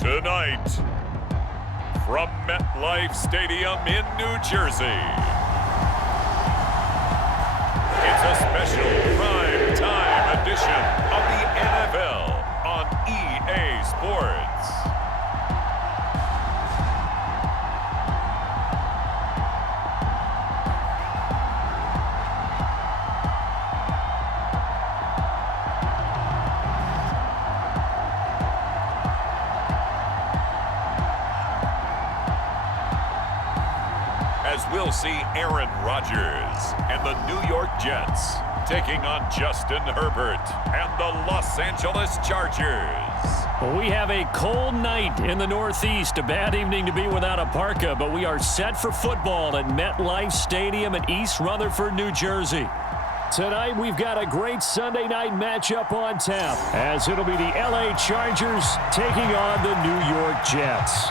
Tonight, from MetLife Stadium in New Jersey, it's a special prime time edition of the NFL on EA Sports. As we'll see Aaron Rodgers and the New York Jets taking on Justin Herbert and the Los Angeles Chargers. Well, we have a cold night in the Northeast. A bad evening to be without a parka, but we are set for football at MetLife Stadium in East Rutherford, New Jersey. Tonight, we've got a great Sunday night matchup on tap, as it'll be the LA Chargers taking on the New York Jets.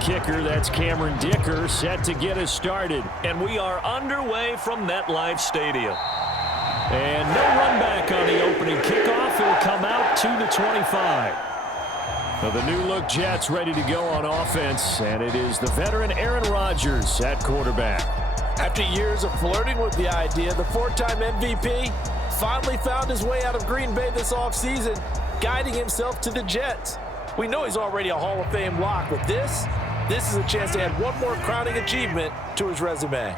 Kicker, that's Cameron Dicker, set to get us started. And we are underway from MetLife Stadium. And no run back on the opening kickoff. It'll come out to the 25. So the new-look Jets ready to go on offense, and it is the veteran Aaron Rodgers at quarterback. After years of flirting with the idea, the four-time MVP finally found his way out of Green Bay this offseason, guiding himself to the Jets. We know he's already a Hall of Fame lock, but this is a chance to add one more crowning achievement to his resume.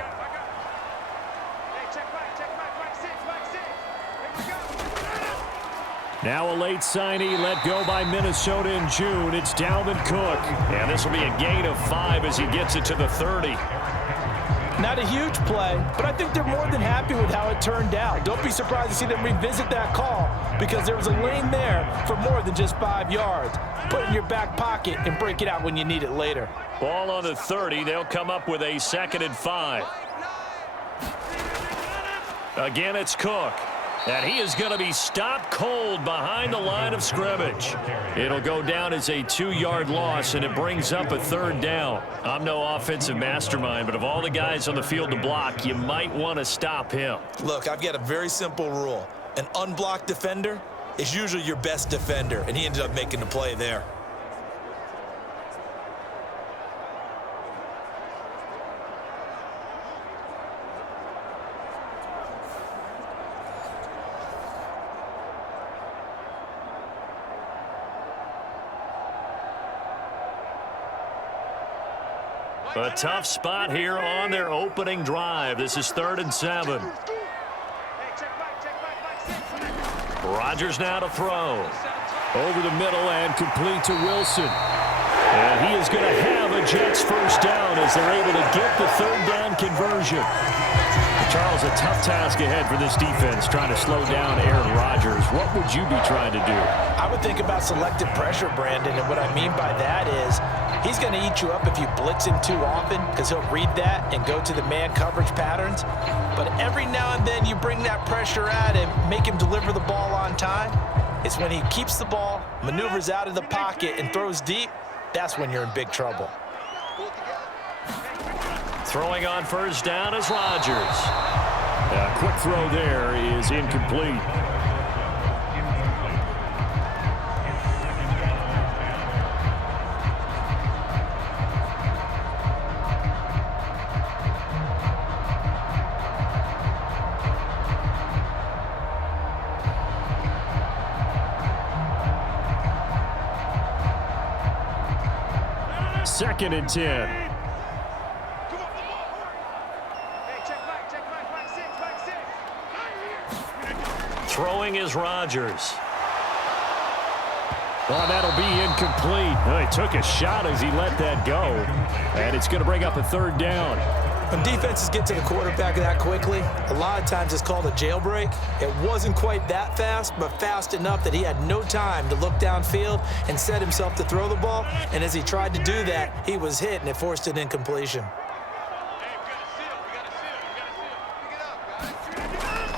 Now a late signee let go by Minnesota in June. It's Dalvin Cook. And this will be a gain of 5 as he gets it to the 30. Not a huge play, but I think they're more than happy with how it turned out. Don't be surprised to see them revisit that call because there was a lane there for more than just 5 yards. Put it in your back pocket and break it out when you need it later. Ball on the 30. They'll come up with a 2nd and 5. Again, it's Cook. And he is going to be stopped cold behind the line of scrimmage. It'll go down as a 2-yard loss, and it brings up a 3rd down. I'm no offensive mastermind, but of all the guys on the field to block, you might want to stop him. Look, I've got a very simple rule. An unblocked defender is usually your best defender, and he ended up making the play there. A tough spot here on their opening drive. This is 3rd and 7. Rodgers now to throw. Over the middle and complete to Wilson. And he is going to have a Jets first down as they're able to get the 3rd down conversion. Charles, a tough task ahead for this defense, trying to slow down Aaron Rodgers. What would you be trying to do? I would think about selective pressure, Brandon, and what I mean by that is he's going to eat you up if you blitz him too often because he'll read that and go to the man coverage patterns. But every now and then you bring that pressure at him, make him deliver the ball on time. It's when he keeps the ball, maneuvers out of the pocket, and throws deep, that's when you're in big trouble. Throwing on first down is Rodgers. A quick throw there is incomplete. Second and 10. Throwing is Rodgers. Well, that'll be incomplete. Well, he took a shot as he let that go. And it's going to bring up a 3rd down. When defenses get to the quarterback that quickly, a lot of times it's called a jailbreak. It wasn't quite that fast, but fast enough that he had no time to look downfield and set himself to throw the ball. And as he tried to do that, he was hit, and it forced an incompletion.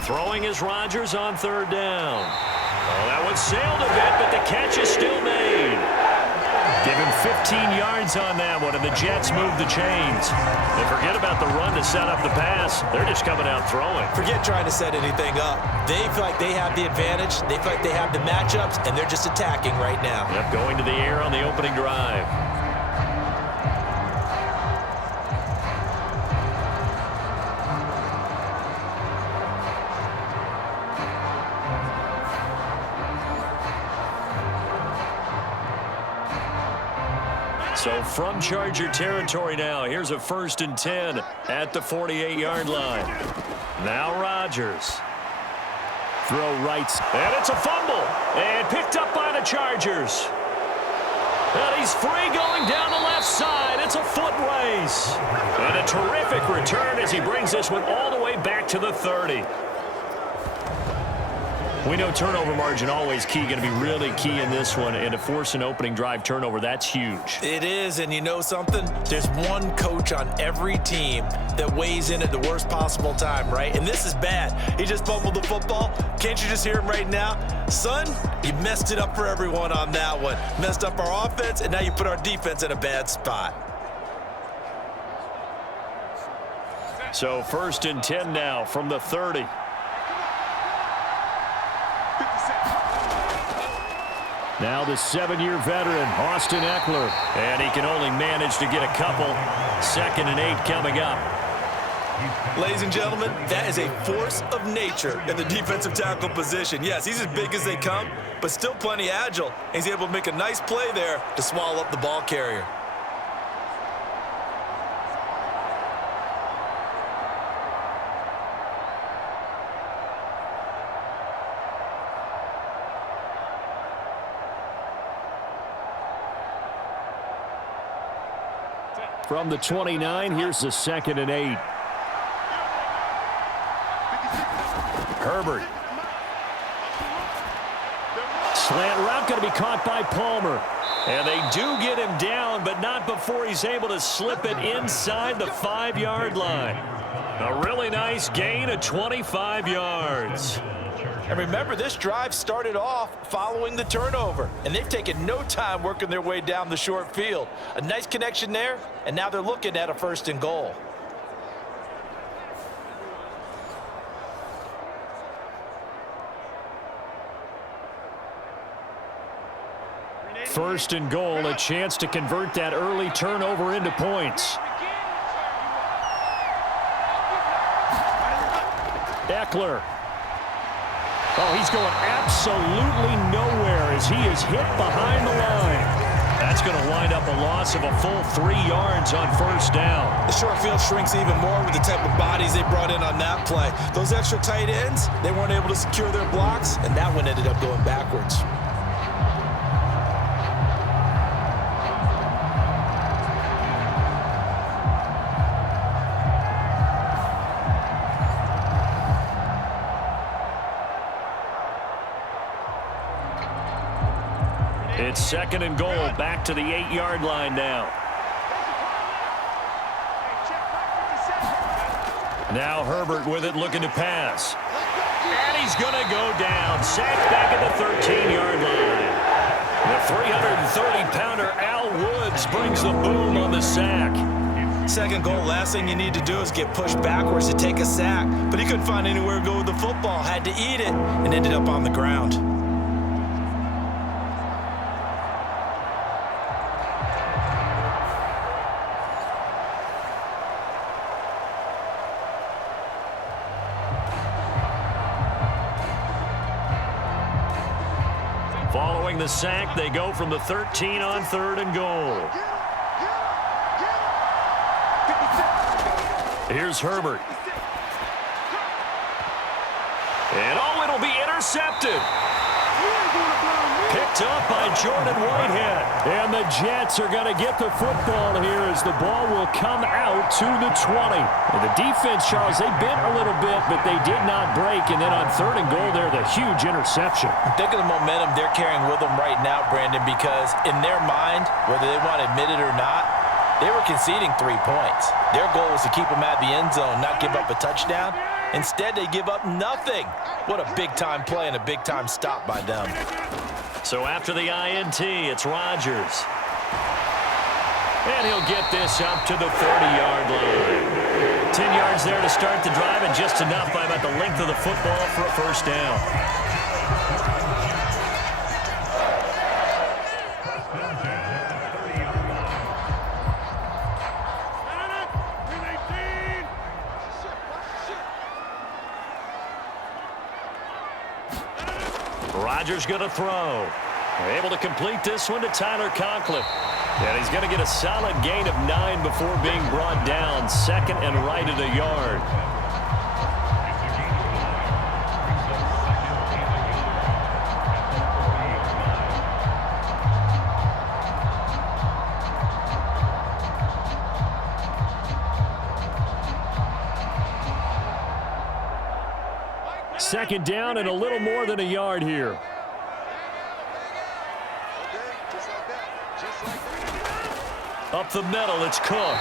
Throwing is Rodgers on third down. Oh, that one sailed a bit, but the catch is still made. Give him 15 yards on that one, and the Jets move the chains. And forget about the run to set up the pass. They're just coming out throwing. Forget trying to set anything up. They feel like they have the advantage. They feel like they have the matchups, and they're just attacking right now. Yep, going to the air on the opening drive. So from Charger territory now, here's a 1st and 10 at the 48-yard line. Now Rodgers. Throw right, and it's a fumble, and picked up by the Chargers. And he's free going down the left side. It's a foot race. And a terrific return as he brings this one all the way back to the 30. We know turnover margin always key, going to be really key in this one, and to force an opening drive turnover, that's huge. It is, and you know something? There's one coach on every team that weighs in at the worst possible time, right? And this is bad. He just fumbled the football. Can't you just hear him right now? Son, you messed it up for everyone on that one. Messed up our offense, and now you put our defense in a bad spot. So 1st and 10 now from the 30. Now the 7-year veteran, Austin Ekeler. And he can only manage to get a couple. 2nd and 8 coming up. Ladies and gentlemen, that is a force of nature in the defensive tackle position. Yes, he's as big as they come, but still plenty agile. He's able to make a nice play there to swallow up the ball carrier. From the 29, here's the 2nd and 8. Herbert. Slant route going to be caught by Palmer. And they do get him down, but not before he's able to slip it inside the 5-yard line. A really nice gain of 25 yards. And remember, this drive started off following the turnover, and they've taken no time working their way down the short field. A nice connection there, and now they're looking at a 1st and goal. First and goal, a chance to convert that early turnover into points. Ekeler. Oh, he's going absolutely nowhere as he is hit behind the line. That's going to wind up a loss of a full 3 yards on 1st down. The short field shrinks even more with the type of bodies they brought in on that play. Those extra tight ends, they weren't able to secure their blocks, and that one ended up going backwards. It's 2nd and goal, back to the 8-yard line now. Now Herbert with it, looking to pass. And he's going to go down. Sacked back at the 13-yard line. The 330-pounder Al Woods brings the boom on the sack. 2nd goal, last thing you need to do is get pushed backwards to take a sack. But he couldn't find anywhere to go with the football, had to eat it, and ended up on the ground. Following the sack, they go from the 13 on 3rd and goal. Here's Herbert. And oh, it'll be intercepted. Picked up by Jordan Whitehead. And the Jets are going to get the football here as the ball will come out to the 20. And the defense, Charles, they bent a little bit, but they did not break. And then on 3rd and goal there, the huge interception. Think of the momentum they're carrying with them right now, Brandon, because in their mind, whether they want to admit it or not, they were conceding 3 points. Their goal was to keep them at the end zone, not give up a touchdown. Instead, they give up nothing. What a big-time play and a big-time stop by them. So after the INT, it's Rodgers. And he'll get this up to the 30-yard line. 10 yards there to start the drive, and just enough by about the length of the football for a first down. Rodgers going to throw. Able to complete this one to Tyler Conklin. And he's going to get a solid gain of 9 before being brought down. 2nd and right at a yard. Second down and a little more than a yard here. Up the middle, it's Cook.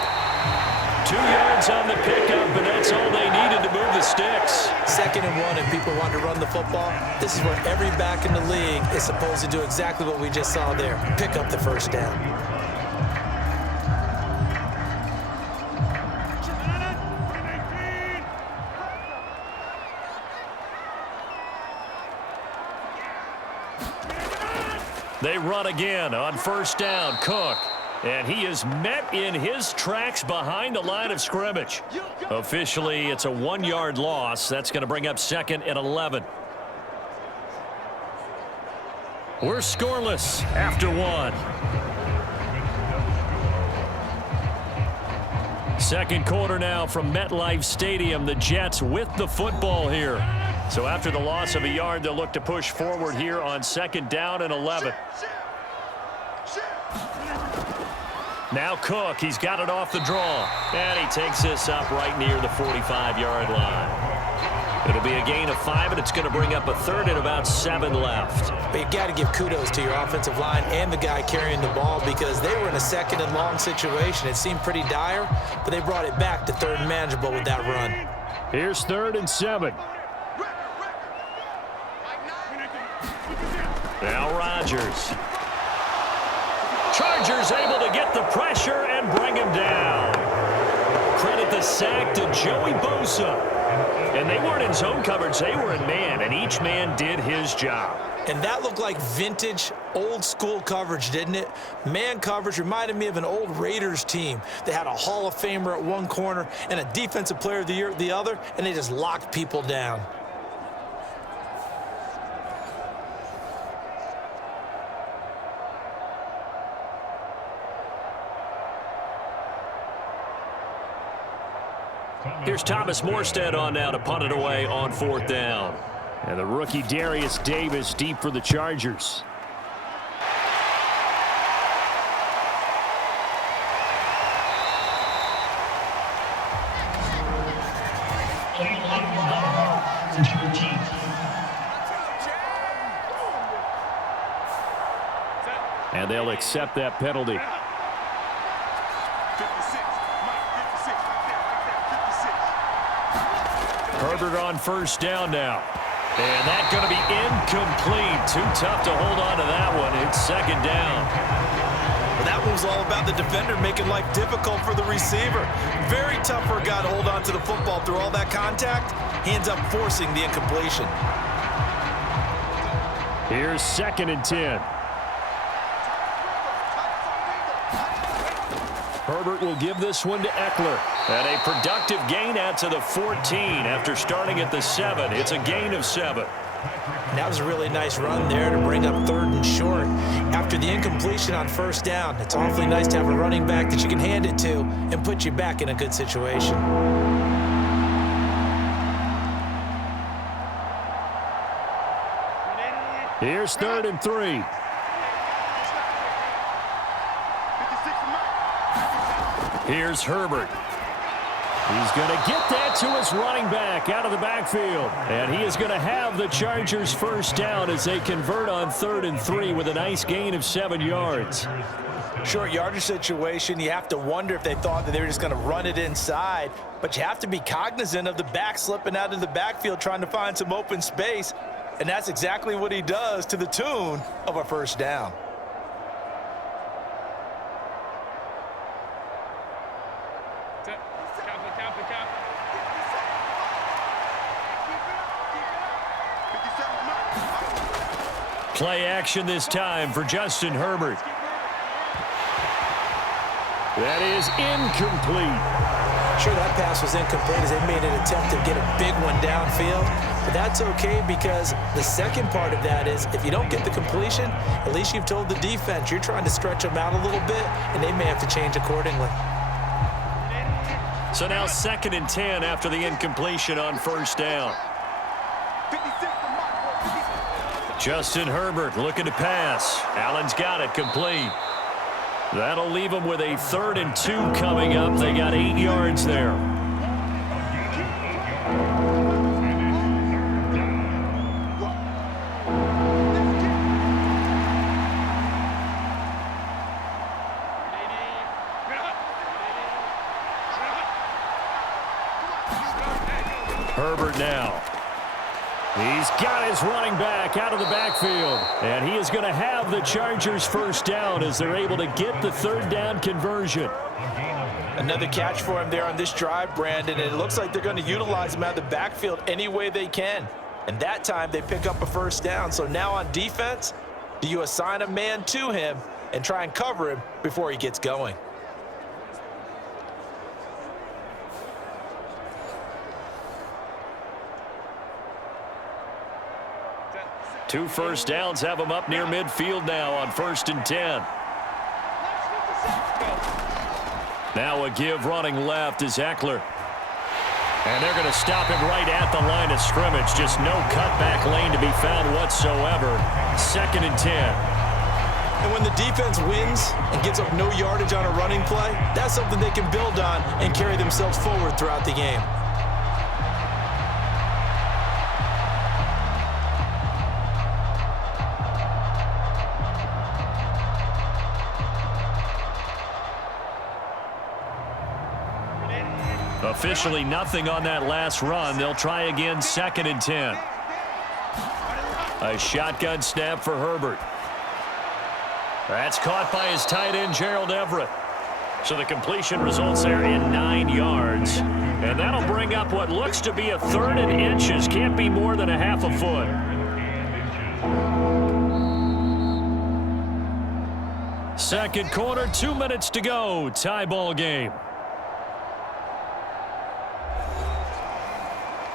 2 yards on the pickup, and that's all they needed to move the sticks. 2nd and 1, and people want to run the football. This is where every back in the league is supposed to do exactly what we just saw there. Pick up the first down. They run again on 1st down. Cook. And he is met in his tracks behind the line of scrimmage. Officially, it's a 1-yard loss. That's going to bring up 2nd and 11. We're scoreless after 1. Second quarter now from MetLife Stadium. The Jets with the football here. So after the loss of a yard, they'll look to push forward here on 2nd down and 11. Now Cook, he's got it off the draw. And he takes this up right near the 45-yard line. It'll be a gain of 5, and it's going to bring up a 3rd and about 7 left. But you've got to give kudos to your offensive line and the guy carrying the ball because they were in a 2nd and long situation. It seemed pretty dire, but they brought it back to 3rd and manageable with that run. Here's 3rd and 7. Now Rodgers. Chargers able to get the pressure and bring him down. Credit the sack to Joey Bosa. And they weren't in zone coverage, they were in man, and each man did his job. And that looked like vintage, old-school coverage, didn't it? Man coverage reminded me of an old Raiders team. They had a Hall of Famer at one corner and a Defensive Player of the Year at the other, and they just locked people down. Here's Thomas Morstead on now to punt it away on 4th down. And the rookie Darius Davis deep for the Chargers. And they'll accept that penalty. Herbert on 1st down now. And that's going to be incomplete. Too tough to hold on to that one. It's 2nd down. Well, that one was all about the defender making life difficult for the receiver. Very tough for a guy to hold on to the football through all that contact. He ends up forcing the incompletion. Here's 2nd and 10. Herbert will give this one to Ekeler. And a productive gain out to the 14 after starting at the 7. It's a gain of 7. That was a really nice run there to bring up 3rd and short. After the incompletion on 1st down, it's awfully nice to have a running back that you can hand it to and put you back in a good situation. Here's 3rd and 3. Here's Herbert. He's going to get that to his running back out of the backfield. And he is going to have the Chargers first down as they convert on 3rd and 3 with a nice gain of 7 yards. Short yardage situation, you have to wonder if they thought that they were just going to run it inside. But you have to be cognizant of the back slipping out of the backfield trying to find some open space. And that's exactly what he does to the tune of a first down. Play action this time for Justin Herbert. That is incomplete. Sure, that pass was incomplete as they made an attempt to get a big one downfield. But that's okay because the second part of that is if you don't get the completion, at least you've told the defense you're trying to stretch them out a little bit, and they may have to change accordingly. So now 2nd and 10 after the incompletion on first down. Justin Herbert looking to pass. Allen's got it complete. That'll leave them with a 3rd and 2 coming up. They got 8 yards there. Herbert now. He's got his running back out of the backfield. And he is going to have the Chargers first down as they're able to get the 3rd down conversion. Another catch for him there on this drive, Brandon. And it looks like they're going to utilize him out of the backfield any way they can. And that time they pick up a first down. So now on defense, do you assign a man to him and try and cover him before he gets going? Two first downs have them up near midfield now on 1st and 10. Now a give running left is Ekeler. And they're going to stop him right at the line of scrimmage. Just no cutback lane to be found whatsoever. 2nd and 10. And when the defense wins and gives up no yardage on a running play, that's something they can build on and carry themselves forward throughout the game. Officially nothing on that last run. They'll try again 2nd and 10. A shotgun snap for Herbert. That's caught by his tight end, Gerald Everett. So the completion results there in 9 yards. And that'll bring up what looks to be a 3rd and inches. Can't be more than a half a foot. Second quarter, 2 minutes to go. Tie ball game.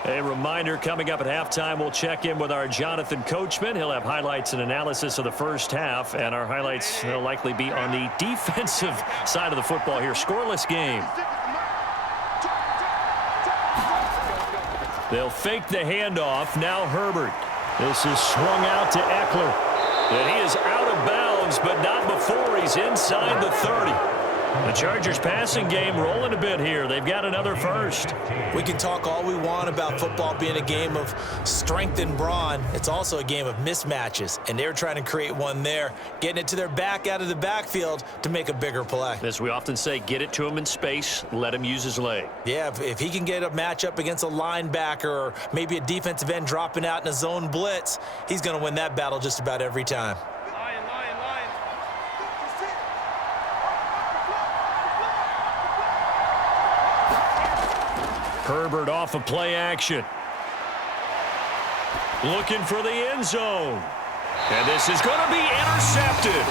A reminder, coming up at halftime, we'll check in with our Jonathan Coachman. He'll have highlights and analysis of the first half, and our highlights will likely be on the defensive side of the football here. Scoreless game. They'll fake the handoff. Now Herbert. This is swung out to Ekeler. And he is out of bounds, but not before he's inside the 30. The Chargers passing game rolling a bit here. They've got another first. We can talk all we want about football being a game of strength and brawn. It's also a game of mismatches, and they're trying to create one there, getting it to their back out of the backfield to make a bigger play. As we often say, get it to him in space, let him use his leg. Yeah, if he can get a matchup against a linebacker or maybe a defensive end dropping out in a zone blitz, he's going to win that battle just about every time. Herbert off of play action. Looking for the end zone. And this is going to be intercepted.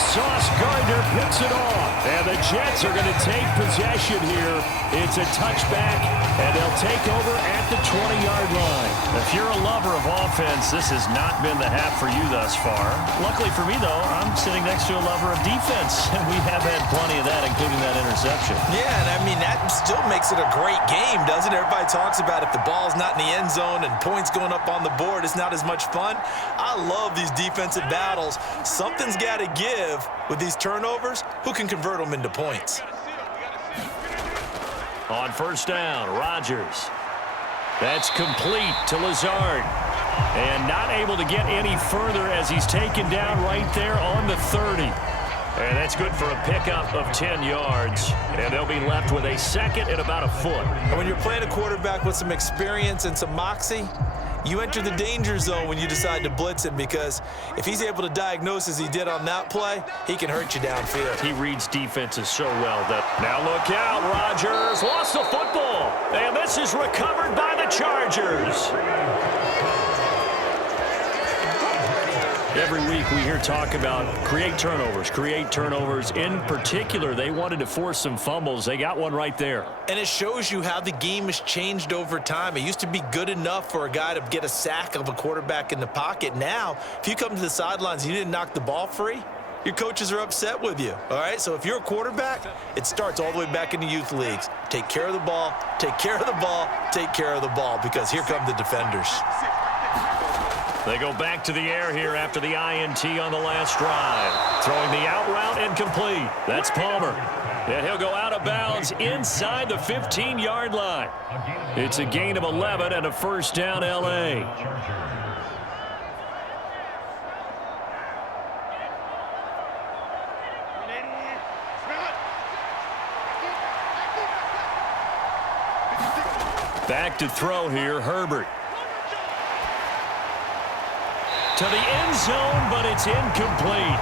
Sauce Gardner picks it off. And the Jets are going to take possession here. It's a touchback And they'll take over at the 20-yard line. If you're a lover of offense, this has not been the half for you thus far. Luckily for me, though, I'm sitting next to a lover of defense, and we have had plenty of that, including that interception. Yeah, and I mean, that still makes it a great game, doesn't it? Everybody talks about if the ball's not in the end zone and points going up on the board, it's not as much fun. I love these defensive battles. Something's got to give with these turnovers. Who can convert them into points? On first down, Rodgers. That's complete to Lazard. And not able to get any further as he's taken down right there on the 30. And that's good for a pickup of 10 yards. And they'll be left with a second and about a foot. And when you're playing a quarterback with some experience and some moxie, you enter the danger zone when you decide to blitz him, because if he's able to diagnose as he did on that play, he can hurt you downfield. He reads defenses so well that now look out, Rodgers lost the football, and this is recovered by the Chargers. Every week we hear talk about create turnovers. In particular, they wanted to force some fumbles. They got one right there. And it shows you how the game has changed over time. It used to be good enough for a guy to get a sack of a quarterback in the pocket. Now, if you come to the sidelines and you didn't knock the ball free, your coaches are upset with you, all right? So if you're a quarterback, it starts all the way back in the youth leagues. Take care of the ball, take care of the ball, take care of the ball, because here come the defenders. They go back to the air here after the INT on the last drive. Throwing the out route incomplete. That's Palmer. And he'll go out of bounds inside the 15-yard line. It's a gain of 11 and a first down, L.A. Back to throw here, Herbert. To the end zone, but it's incomplete.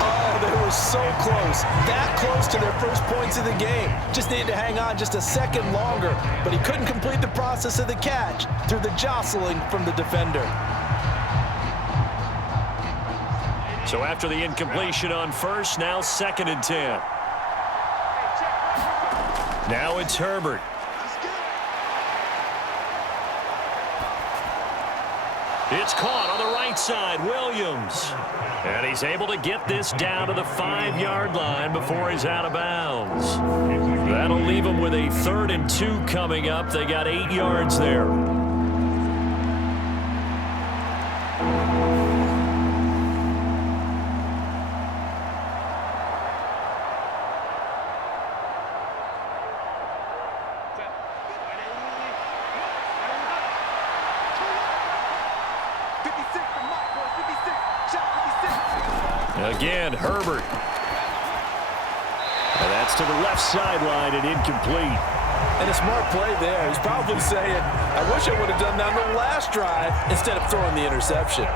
Oh, they were so close. That close to their first points of the game. Just needed to hang on just a second longer, but he couldn't complete the process of the catch through the jostling from the defender. So after the incompletion on first, now 2nd and 10. Now it's Herbert. It's caught on the right side, Williams. And he's able to get this down to the 5-yard line before he's out of bounds. That'll leave him with a 3rd and 2 coming up. They got 8 yards there. Again, Herbert. And that's to the left sideline and incomplete. And a smart play there. He's probably saying, I wish I would have done that on the last drive instead of throwing the interception.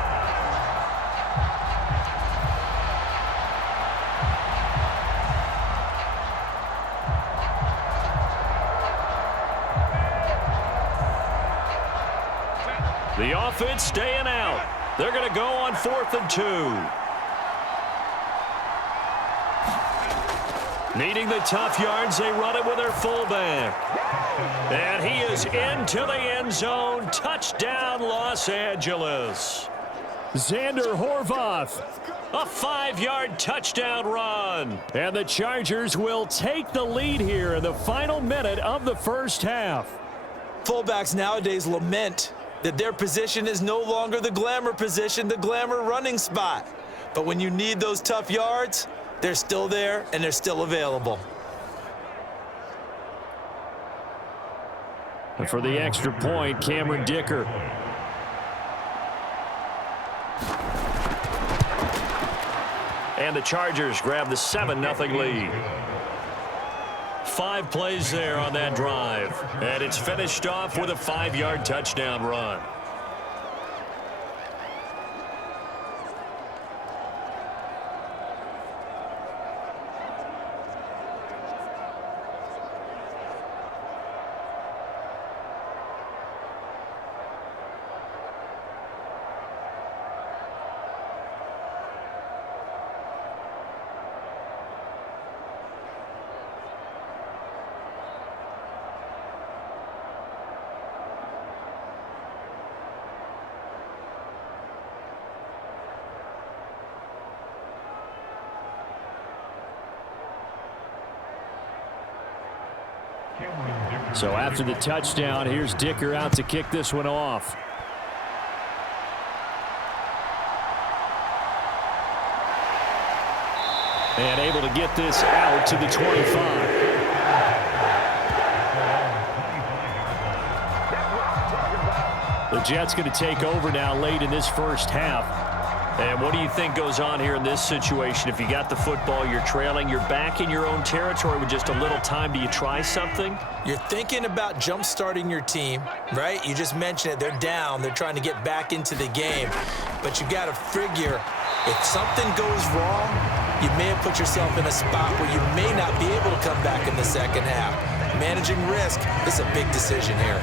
The offense staying out. They're going to go on 4th and 2. Needing the tough yards, they run it with their fullback. And he is into the end zone. Touchdown, Los Angeles. Xander Horvath. A 5-yard touchdown run. And the Chargers will take the lead here in the final minute of the first half. Fullbacks nowadays lament that their position is no longer the glamour position, the glamour running spot. But when you need those tough yards, they're still there, and they're still available. And for the extra point, Cameron Dicker. And the Chargers grab the 7-0 lead. 5 plays there on that drive. And it's finished off with a 5-yard touchdown run. So after the touchdown, here's Dicker out to kick this one off. And able to get this out to the 25. The Jets going to take over now late in this first half. And what do you think goes on here in this situation? If you got the football, you're trailing, you're back in your own territory with just a little time. Do you try something? You're thinking about jump-starting your team, right? You just mentioned it. They're down. They're trying to get back into the game. But you got to figure, if something goes wrong, you may have put yourself in a spot where you may not be able to come back in the second half. Managing risk is a big decision here.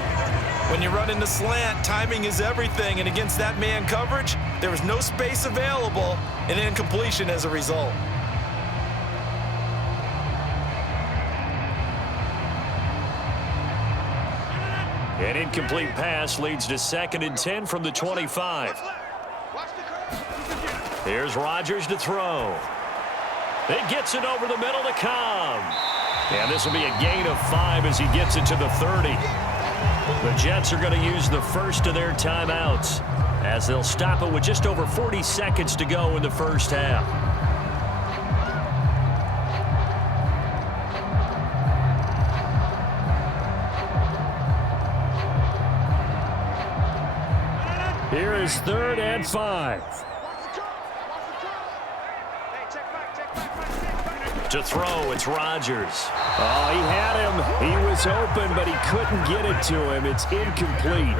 When you run in the slant, timing is everything, and against that man coverage, there was no space available, and incompletion as a result. An incomplete pass leads to 2nd and 10 from the 25. Here's Rodgers to throw. It gets it over the middle to Cobb. And this will be a gain of 5 as he gets it to the 30. The Jets are going to use the first of their timeouts as they'll stop it with just over 40 seconds to go in the first half. Here is 3rd and 5. To throw, it's Rodgers. Oh, he had him. He was open, but he couldn't get it to him. It's incomplete.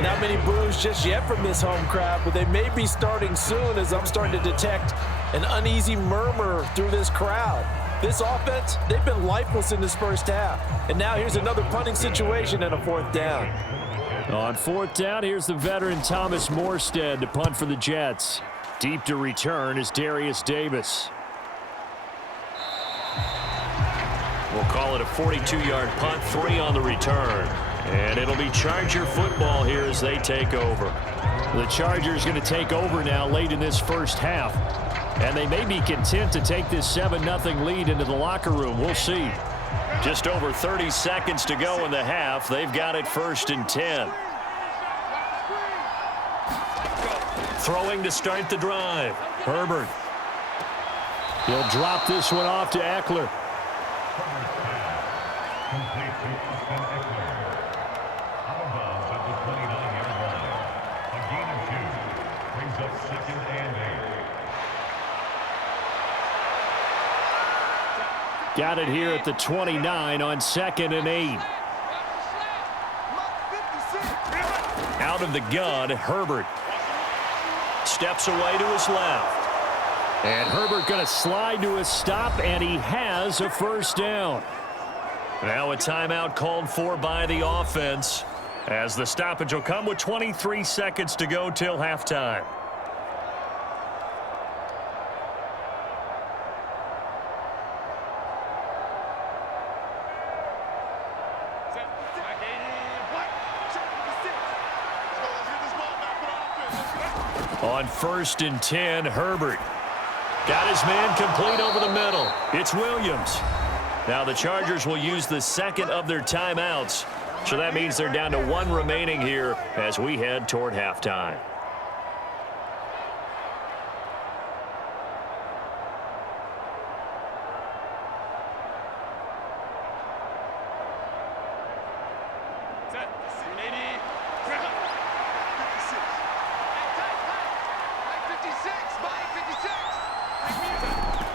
Not many boos just yet from this home crowd, but they may be starting soon as I'm starting to detect an uneasy murmur through this crowd. This offense, they've been lifeless in this first half. And now here's another punting situation and a 4th down. On 4th down, here's the veteran Thomas Morstead to punt for the Jets. Deep to return is Darius Davis. We'll call it a 42-yard punt, 3 on the return. And it'll be Charger football here as they take over. The Chargers going to take over now late in this first half. And they may be content to take this 7-0 lead into the locker room. We'll see. Just over 30 seconds to go in the half. They've got it 1st and 10. Throwing to start the drive. Herbert. He'll drop this one off to Ekeler. Got it here at the 29 on 2nd and 8. Out of the gun, Herbert. Steps away to his left. And Herbert going to slide to a stop, and he has a 1st down. Now a timeout called for by the offense as the stoppage will come with 23 seconds to go till halftime. On 1st and 10, Herbert. Got his man complete over the middle. It's Williams. Now the Chargers will use the 2nd of their timeouts. So that means they're down to 1 remaining here as we head toward halftime.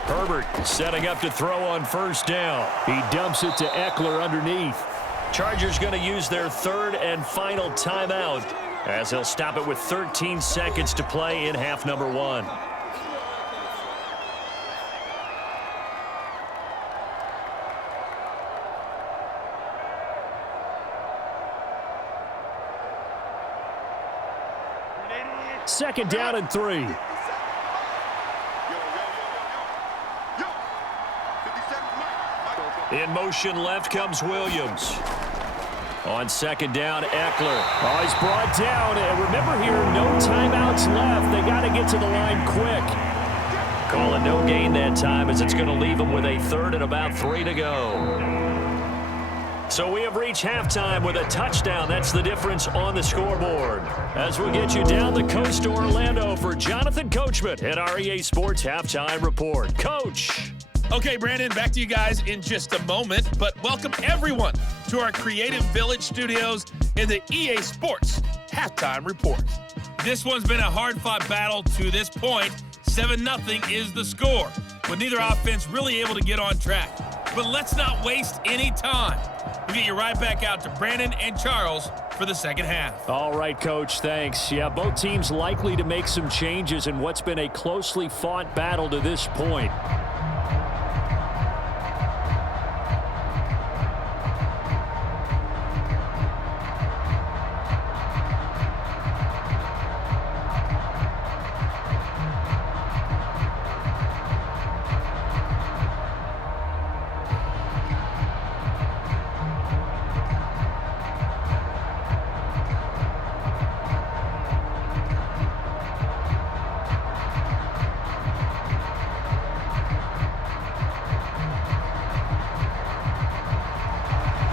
Herbert setting up to throw on 1st down. He dumps it to Ekeler underneath. Chargers going to use their 3rd and final timeout as they'll stop it with 13 seconds to play in half number 1. Second down and 3. In motion left comes Williams. On 2nd down, Ekeler. Oh, he's brought down. And remember here, no timeouts left. They got to get to the line quick. Call it no gain that time as it's going to leave them with a 3rd and about 3 to go. So we have reached halftime with a touchdown. That's the difference on the scoreboard. As we get you down the coast to Orlando for Jonathan Coachman at our EA Sports Halftime Report. Coach. Okay, Brandon, back to you guys in just a moment. But welcome everyone to our Creative Village studios in the EA Sports Halftime Report. This one's been a hard-fought battle to this point. 7-0 is the score, with neither offense really able to get on track. But let's not waste any time. We'll get you right back out to Brandon and Charles for the second half. All right, Coach, thanks. Yeah, both teams likely to make some changes in what's been a closely fought battle to this point.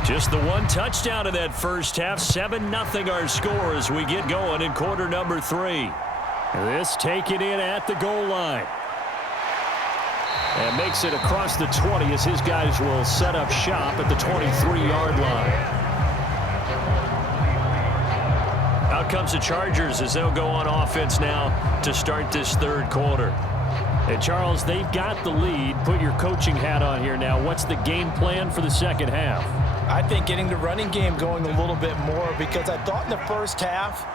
Just the one touchdown in that first half. 7-0 our score as we get going in quarter number 3. This taken in at the goal line. And makes it across the 20 as his guys will set up shop at the 23-yard line. Out comes the Chargers as they'll go on offense now to start this third quarter. And Charles, they've got the lead. Put your coaching hat on here now. What's the game plan for the second half? I think getting the running game going a little bit more, because I thought in the first half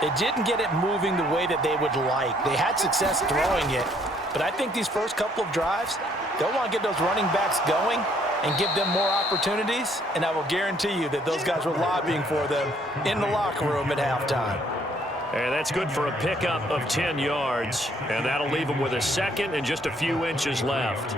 they didn't get it moving the way that they would like. They had success throwing it, but I think these first couple of drives, they'll want to get those running backs going and give them more opportunities, and I will guarantee you that those guys were lobbying for them in the locker room at halftime. And that's good for a pickup of 10 yards, and that'll leave them with a second and just a few inches left.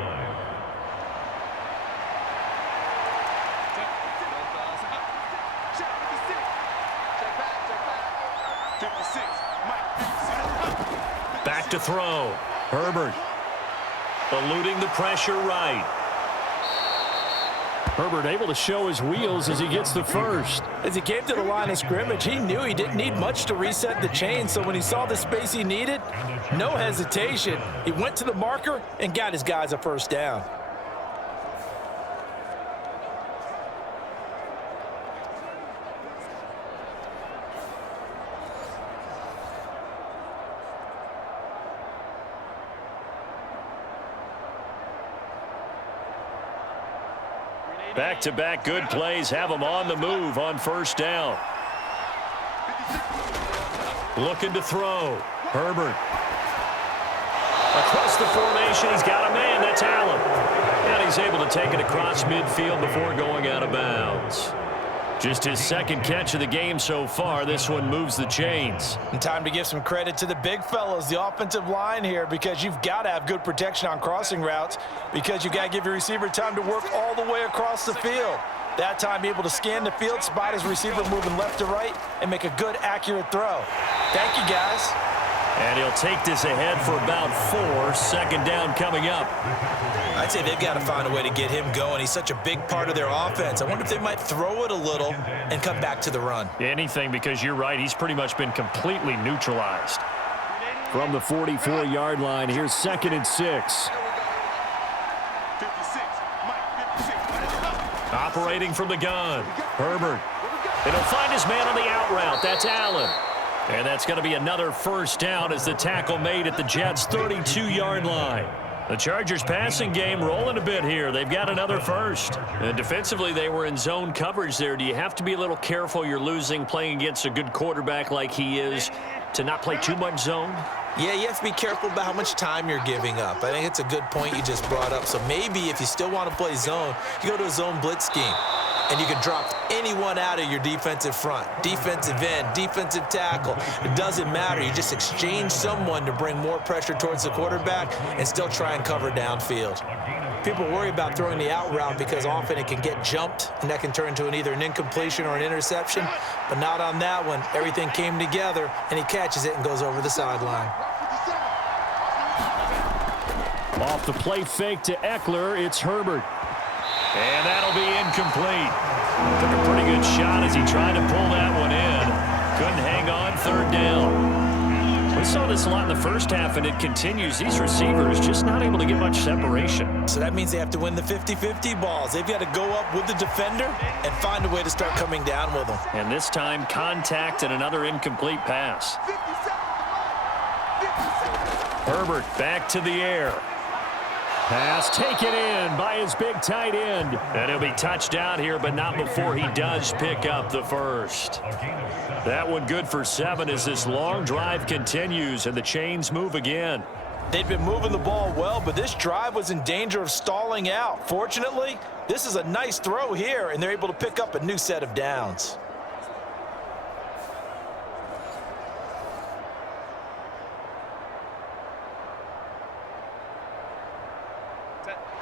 Back to throw. Herbert eluding the pressure right. Herbert able to show his wheels as he gets the first. As he came to the line of scrimmage, he knew he didn't need much to reset the chain, so when he saw the space he needed, no hesitation. He went to the marker and got his guys a first down. Back-to-back good plays have him on the move on first down. Looking to throw. Herbert. Across the formation, he's got a man. That's Allen. And he's able to take it across midfield before going out of bounds. Just his second catch of the game so far. This one moves the chains. And time to give some credit to the big fellas, the offensive line here, because you've got to have good protection on crossing routes, because you've got to give your receiver time to work all the way across the field. That time, be able to scan the field, spot his receiver moving left to right, and make a good, accurate throw. Thank you, guys. And he'll take this ahead for about 4. Second down coming up. I'd say they've got to find a way to get him going. He's such a big part of their offense. I wonder if they might throw it a little and come back to the run. Anything, because you're right. He's pretty much been completely neutralized. From the 44-yard line, here's 2nd and 6. Operating from the gun. Herbert. And he'll find his man on the out route. That's Allen. And that's going to be another first down as the tackle made at the Jets' 32-yard line. The Chargers passing game rolling a bit here. They've got another first. And defensively, they were in zone coverage there. Do you have to be a little careful? You're losing playing against a good quarterback like he is to not play too much zone? Yeah, you have to be careful about how much time you're giving up. I think it's a good point you just brought up. So maybe if you still want to play zone, you go to a zone blitz scheme. And you can drop anyone out of your defensive front. Defensive end, defensive tackle. It doesn't matter. You just exchange someone to bring more pressure towards the quarterback and still try and cover downfield. People worry about throwing the out route because often it can get jumped, and that can turn into either an incompletion or an interception. But not on that one. Everything came together, and he catches it and goes over the sideline. Off the play fake to Ekeler, it's Herbert. And that'll be incomplete. Took a pretty good shot as he tried to pull that one in. Couldn't hang on, third down. We saw this a lot in the first half, and it continues. These receivers just not able to get much separation. So that means they have to win the 50-50 balls. They've got to go up with the defender and find a way to start coming down with them. And this time, contact and another incomplete pass. Herbert back to the air. Pass taken in by his big tight end. And he'll be touchdown here, but not before he does pick up the first. That one good for 7 as this long drive continues and the chains move again. They'd been moving the ball well, but this drive was in danger of stalling out. Fortunately, this is a nice throw here, and they're able to pick up a new set of downs.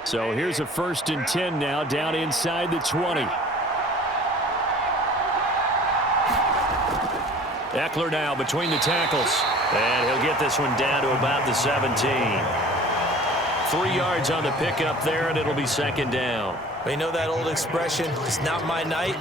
So here's a 1st and 10 now, down inside the 20. Ekeler now between the tackles. And he'll get this one down to about the 17. 3 yards on the pickup there, and it'll be 2nd down. Well, you know that old expression, it's not my night.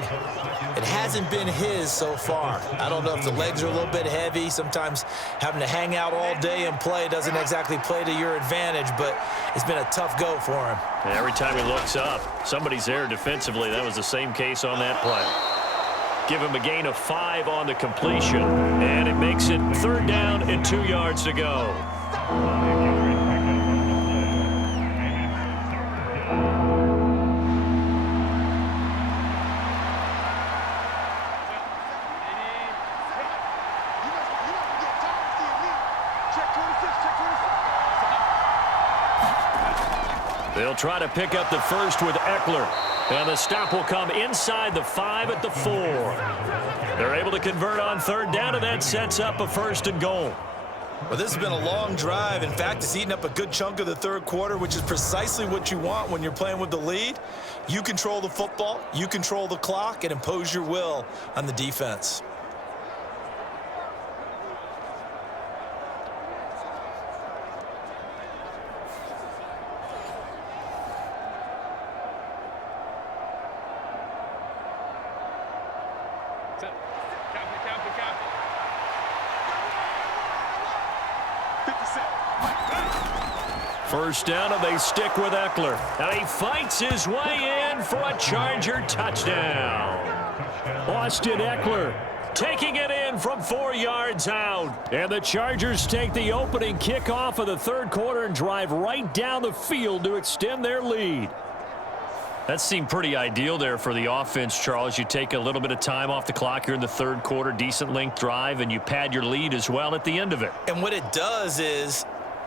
It hasn't been his so far. I don't know if the legs are a little bit heavy. Sometimes having to hang out all day and play doesn't exactly play to your advantage, but it's been a tough go for him. And every time he looks up, somebody's there defensively. That was the same case on that play. Give him a gain of 5 on the completion, and it makes it 3rd down and 2 yards to go. They'll try to pick up the first with Ekeler. And the stop will come inside the 5 at the 4. They're able to convert on 3rd down, and that sets up a 1st and goal. Well, this has been a long drive. In fact, it's eaten up a good chunk of the 3rd quarter, which is precisely what you want when you're playing with the lead. You control the football, you control the clock, and impose your will on the defense. First down, and they stick with Ekeler. And he fights his way in for a Charger touchdown. Austin Ekeler taking it in from 4 yards out. And the Chargers take the opening kickoff of the 3rd quarter and drive right down the field to extend their lead. That seemed pretty ideal there for the offense, Charles. You take a little bit of time off the clock here in the 3rd quarter, decent length drive, and you pad your lead as well at the end of it. And what it does is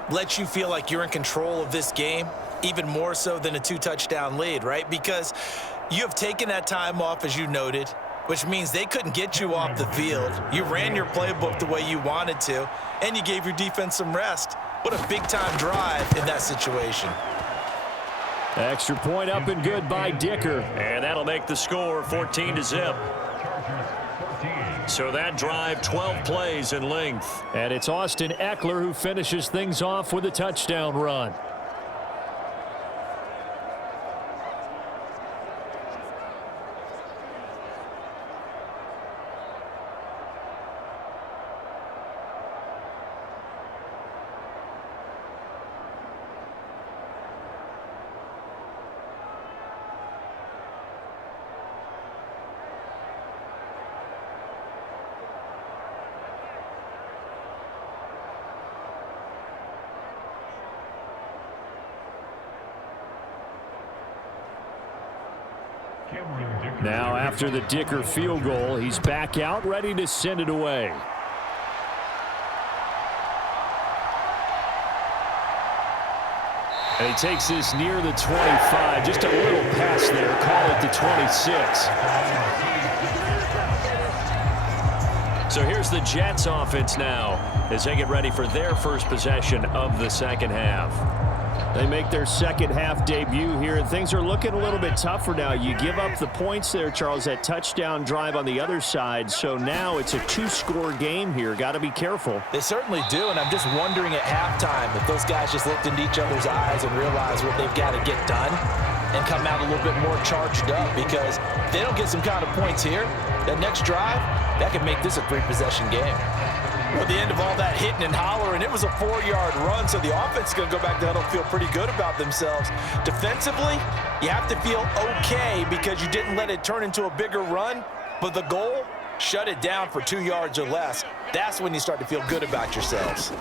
let you feel like you're in control of this game, even more so than a 2-touchdown lead, right? Because you have taken that time off, as you noted, which means they couldn't get you off the field. You ran your playbook the way you wanted to, and you gave your defense some rest. What a big-time drive in that situation. Extra point up and good by Dicker. And that'll make the score 14-0. So that drive, 12 plays in length. And it's Austin Ekeler who finishes things off with a touchdown run. Now after the Dicker field goal, he's back out ready to send it away. And he takes this near the 25. Just a little pass there. Call it the 26. So here's the Jets offense now as they get ready for their first possession of the 2nd half. They make their 2nd half debut here, and things are looking a little bit tougher now. You give up the points there, Charles, that touchdown drive on the other side. So now it's a 2-score game here. Got to be careful. They certainly do, and I'm just wondering at halftime if those guys just looked into each other's eyes and realized what they've got to get done. and come out a little bit more charged up, because if they don't get some kind of points here, that next drive, that could make this a 3-possession game. Well, the end of all that hitting and hollering, it was a 4-yard run, so the offense is going to go back to huddle and feel pretty good about themselves. Defensively, you have to feel okay because you didn't let it turn into a bigger run, but the goal, shut it down for 2 yards or less. That's when you start to feel good about yourselves.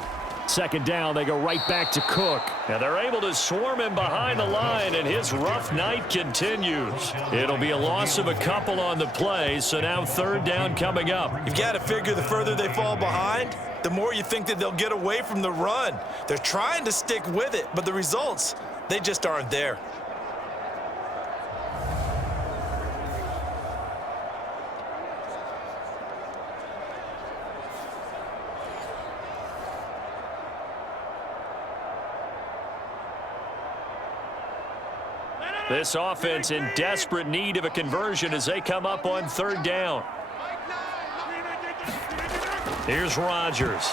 Second down, they go right back to Cook. And they're able to swarm him behind the line, and his rough night continues. It'll be a loss of a couple on the play, so now third down coming up. You've got to figure the further they fall behind, the more you think that they'll get away from the run. They're trying to stick with it, but the results, they just aren't there. This offense in desperate need of a conversion as they come up on third down. Here's Rodgers.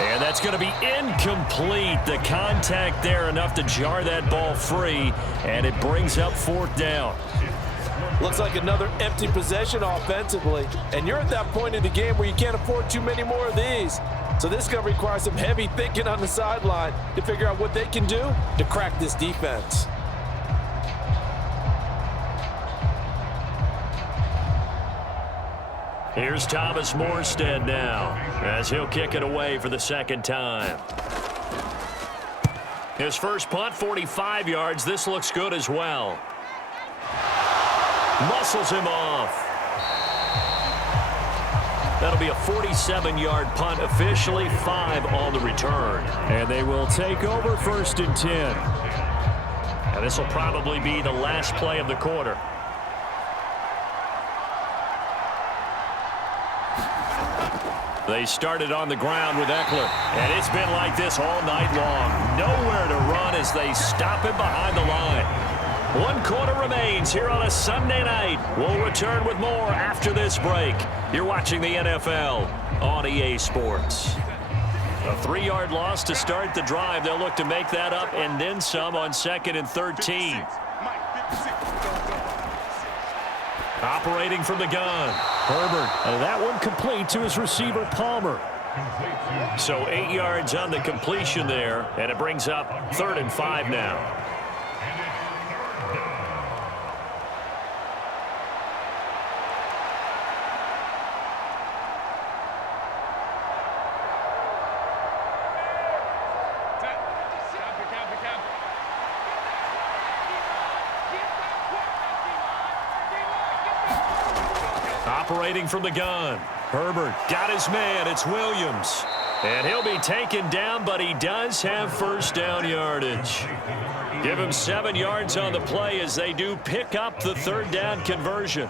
And that's going to be incomplete. The contact there enough to jar that ball free, and it brings up fourth down. Looks like another empty possession offensively, and you're at that point in the game where you can't afford too many more of these. So this is going to require some heavy thinking on the sideline to figure out what they can do to crack this defense. Here's Thomas Morstead now as he'll kick it away for the second time. His first punt, 45 yards. This looks good as well. Muscles him off. That'll be a 47-yard punt, officially 5 on the return. And they will take over first and 10. And this will probably be the last play of the quarter. They started on the ground with Ekeler, and it's been like this all night long. Nowhere to run as they stop him behind the line. 1 quarter remains here on a Sunday night. We'll return with more after this break. You're watching the NFL on EA Sports. A 3-yard loss to start the drive. They'll look to make that up and then some on 2nd and 13. Operating from the gun, Herbert. And that one complete to his receiver, Palmer. So 8 yards on the completion there, and it brings up 3rd and 5 now. Operating from the gun, Herbert got his man. It's Williams. And he'll be taken down, but he does have first down yardage. Give him 7 yards on the play as they do pick up the 3rd down conversion.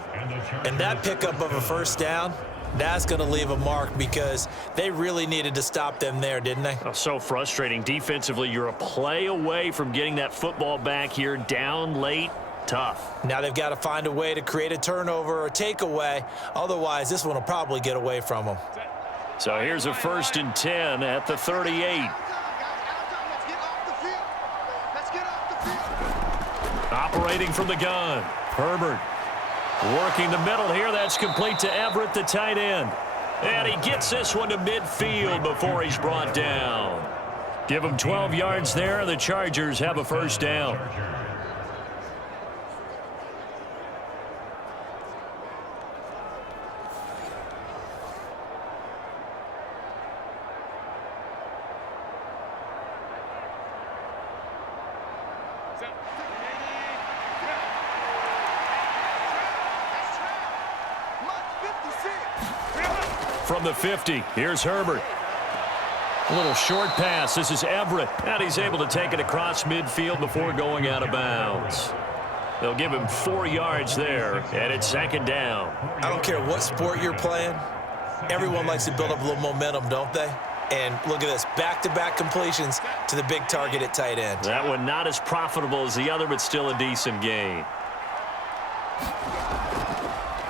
And that pickup of a first down, that's going to leave a mark because they really needed to stop them there, didn't they? Oh, so frustrating. Defensively, you're a play away from getting that football back here down late. Tough. Now they've got to find a way to create a turnover or takeaway. Otherwise, this one will probably get away from them. So here's a 1st and 10 at the 38. Operating from the gun, Herbert. Working the middle here. That's complete to Everett, the tight end. And he gets this one to midfield before he's brought down. Give him 12 yards there. The Chargers have a first down. From the 50, here's Herbert. A little short pass. This is Everett. And he's able to take it across midfield before going out of bounds. They'll give him 4 yards there, and it's 2nd down. I don't care what sport you're playing. Everyone likes to build up a little momentum, don't they? And look at this, back-to-back completions to the big target at tight end. That one not as profitable as the other, but still a decent gain.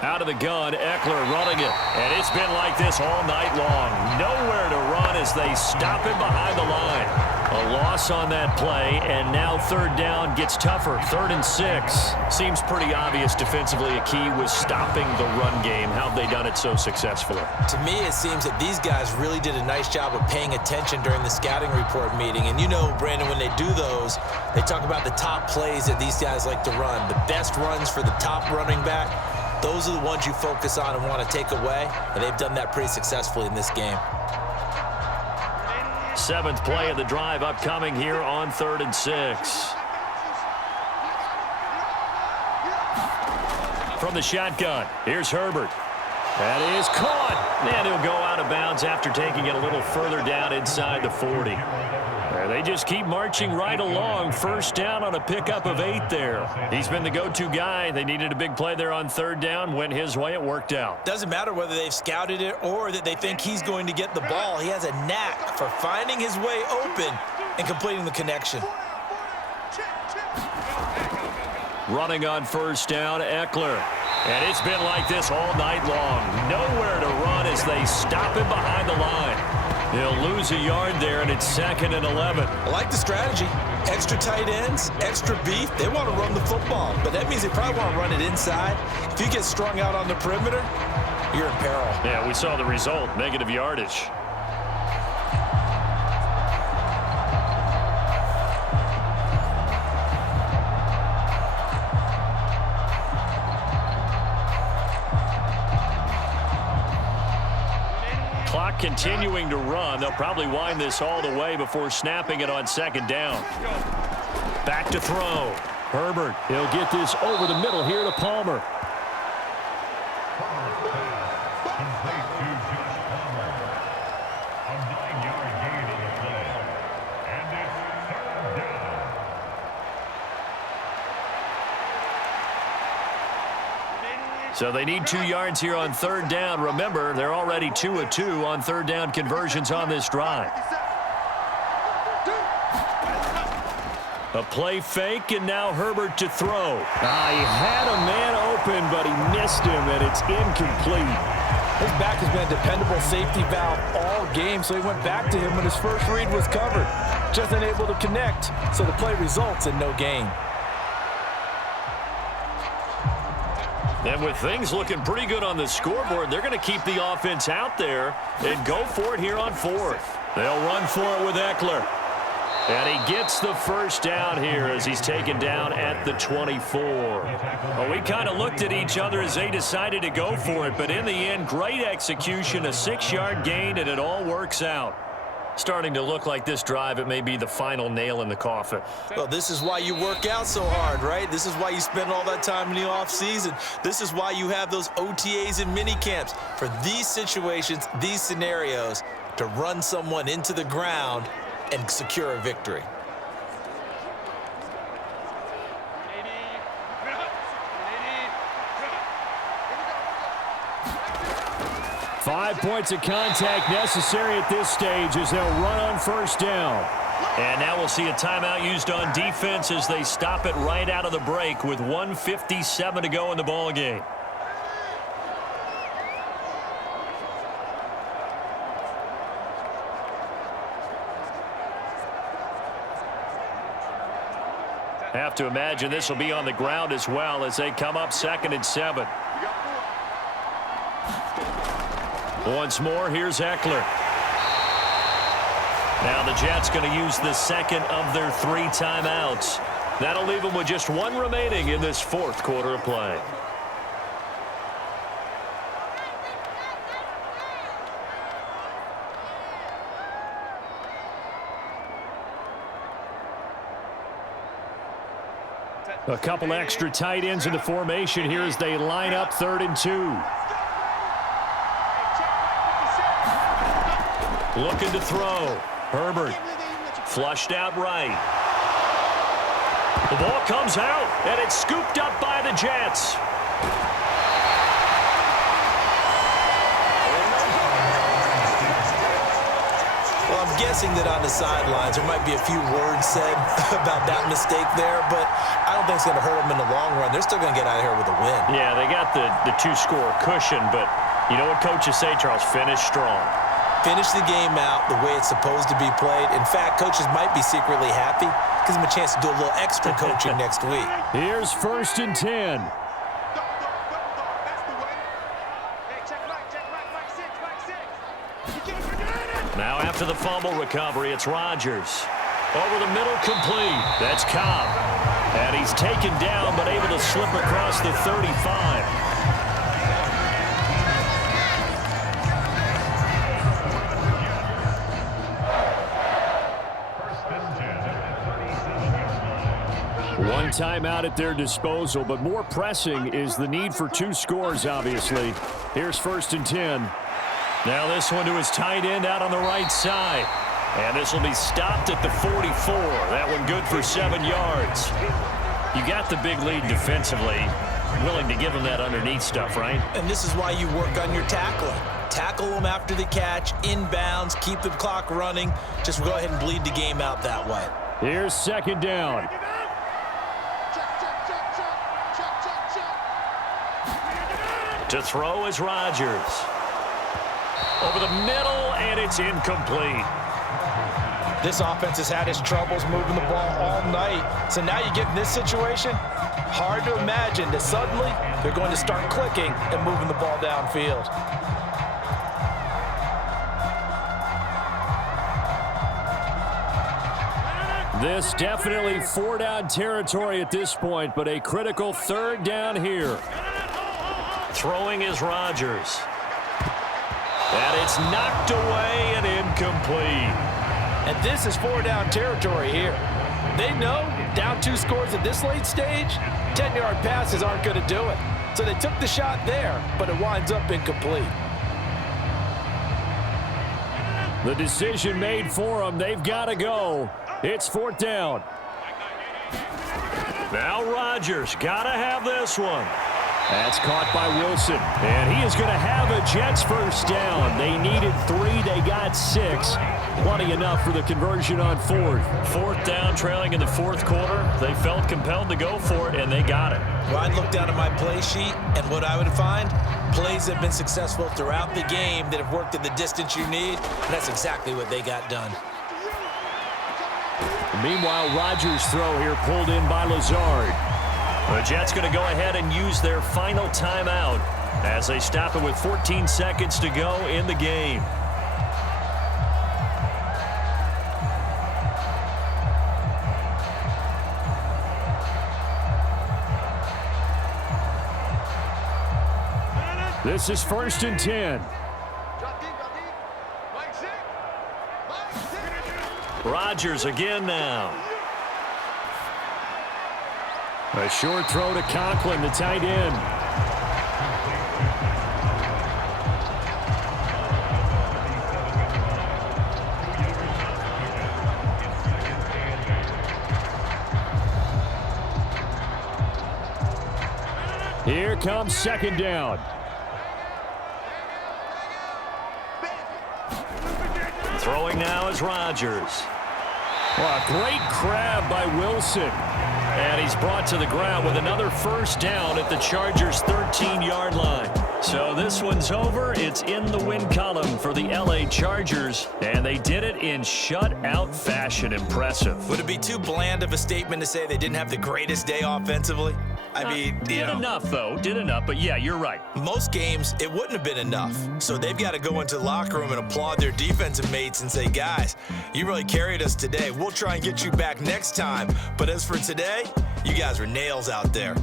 Out of the gun, Ekeler running it. And it's been like this all night long. Nowhere to run as they stop him behind the line. A loss on that play, and now third down gets tougher. 3rd and 6. Seems pretty obvious defensively a key was stopping the run game. How have they done it so successfully? To me, it seems that these guys really did a nice job of paying attention during the scouting report meeting. And you know, Brandon, when they do those, they talk about the top plays that these guys like to run. The best runs for the top running back, those are the ones you focus on and want to take away. And they've done that pretty successfully in this game. 7th play of the drive upcoming here on 3rd and 6. From the shotgun, here's Herbert. That is caught. And he'll go out of bounds after taking it a little further down inside the 40. They just keep marching right along. First down on a pickup of 8 there. He's been the go-to guy. They needed a big play there on 3rd down. Went his way. It worked out. Doesn't matter whether they've scouted it or that they think he's going to get the ball. He has a knack for finding his way open and completing the connection. Running on first down, Ekeler. And it's been like this all night long. Nowhere to run as they stop him behind the line. He'll lose a yard there, and it's 2nd and 11. I like the strategy. Extra tight ends, extra beef. They want to run the football, but that means they probably want to run it inside. If you get strung out on the perimeter, you're in peril. Yeah, we saw the result, negative yardage. Clock continuing to run. They'll probably wind this all the way before snapping it on 2nd down. Back to throw. Herbert, he'll get this over the middle here to Palmer. So they need 2 yards here on 3rd down. Remember, they're already 2 of 2 on 3rd down conversions on this drive. A play fake, and now Herbert to throw. He had a man open, but he missed him, and it's incomplete. His back has been a dependable safety valve all game, so he went back to him when his first read was covered. Just unable to connect, so the play results in no gain. And with things looking pretty good on the scoreboard, they're going to keep the offense out there and go for it here on 4th. They'll run for it with Ekeler. And he gets the first down here as he's taken down at the 24. Well, we kind of looked at each other as they decided to go for it, but in the end, great execution, a 6-yard gain, and it all works out. Starting to look like this drive, it may be the final nail in the coffin. Well, this is why you work out so hard, right? This is why you spend all that time in the offseason. This is why you have those OTAs and mini camps. For these situations, these scenarios, to run someone into the ground and secure a victory. Five points of contact necessary at this stage as they'll run on first down. And now we'll see a timeout used on defense as they stop it right out of the break with 1:57 to go in the ball game. Have to imagine this will be on the ground as well as they come up 2nd and 7. Once more, here's Ekeler. Now the Jets going to use the second of their 3 timeouts. That'll leave them with just 1 remaining in this 4th quarter of play. A couple extra tight ends in the formation here as they line up 3rd and 2. Looking to throw. Herbert flushed out right. The ball comes out, and it's scooped up by the Jets. Well, I'm guessing that on the sidelines there might be a few words said about that mistake there, but I don't think it's going to hurt them in the long run. They're still going to get out of here with a win. Yeah, they got the 2-score cushion, but you know what coaches say, Charles? Finish strong. finish the game out the way it's supposed to be played. In fact, coaches might be secretly happy. Gives them a chance to do a little extra coaching next week. Here's 1st and 10. Now after the fumble recovery, it's Rodgers. Over the middle, complete. That's Cobb. And he's taken down, but able to slip across the 35. One timeout at their disposal, but more pressing is the need for 2 scores, obviously. Here's 1st and 10. Now this one to his tight end out on the right side. And this will be stopped at the 44. That one good for 7 yards. You got the big lead defensively. Willing to give him that underneath stuff, right? And this is why you work on your tackling. Tackle them after the catch, inbounds, keep the clock running. Just go ahead and bleed the game out that way. Here's 2nd down. To throw is Rodgers. Over the middle, and it's incomplete. This offense has had its troubles moving the ball all night. So now you get in this situation, hard to imagine that suddenly they're going to start clicking and moving the ball downfield. This definitely 4-down territory at this point, but a critical 3rd down here. Throwing is Rodgers. And it's knocked away and incomplete. And this is 4-down territory here. They know down 2 scores at this late stage, 10-yard passes aren't going to do it. So they took the shot there, but it winds up incomplete. The decision made for them. They've got to go. It's 4th down. Now Rodgers got to have this one. That's caught by Wilson. And he is going to have a Jets 1st down. They needed 3. They got 6. Plenty enough for the conversion on 4th. 4th down, trailing in the 4th quarter. They felt compelled to go for it, and they got it. Well, I'd look down at my play sheet, and what I would find, plays that have been successful throughout the game that have worked at the distance you need, and that's exactly what they got done. Meanwhile, Rodgers' throw here pulled in by Lazard. The Jets going to go ahead and use their final timeout as they stop it with 14 seconds to go in the game. This is 1st and 10. Rodgers again now. A short throw to Conklin, the tight end. Here comes 2nd down. Throwing now is Rodgers. Well, a great grab by Wilson. And he's brought to the ground with another 1st down at the Chargers' 13-yard line. So this one's over. It's in the win column for the L.A. Chargers, and they did it in shutout fashion. Impressive. Would it be too bland of a statement to say they didn't have the greatest day offensively? I mean, did enough, though. Did enough, but yeah, you're right. Most games, it wouldn't have been enough. So they've got to go into the locker room and applaud their defensive mates and say, guys, you really carried us today. We'll try and get you back next time. But as for today, you guys were nails out there.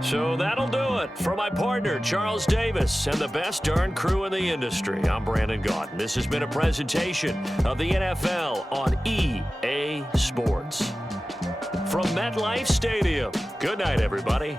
So that'll do it for my partner, Charles Davis, and the best darn crew in the industry. I'm Brandon Gaudin. This has been a presentation of the NFL on EA Sports. From MetLife Stadium, good night, everybody.